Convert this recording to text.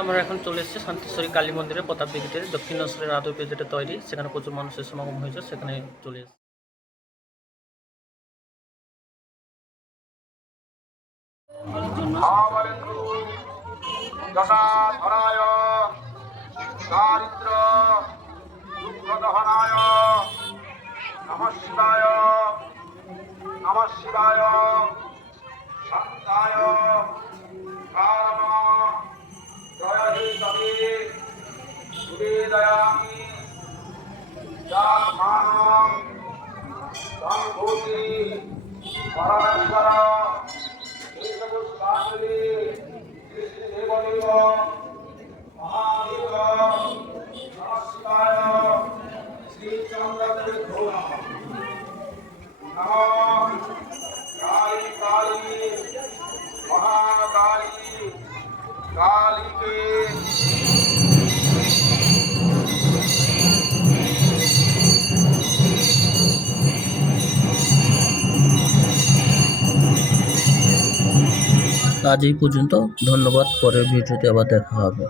আমরা এখন চলে এসেছি শান্তিশ্বরী কালী মন্দিরে প্রতাপ দিঘিতে দক্ষিণেশ্বরের আদবে যেটা তৈরি, সেখানে প্রচুর মানুষের সমাগম হয়েছে, সেখানে চলে এসেছি। দারিদ্র শান্তায় দয়ামি। যা মানব সম্ভূতি পরমেশ্বর এইসব স্থানে কৃষ্ণ দেবদেব মহাদেব নমস্কার কালী কালী কালীকে আজ এই পর্যন্ত। ধন্যবাদ পরের ভিডিওতে আবার দেখা হবে।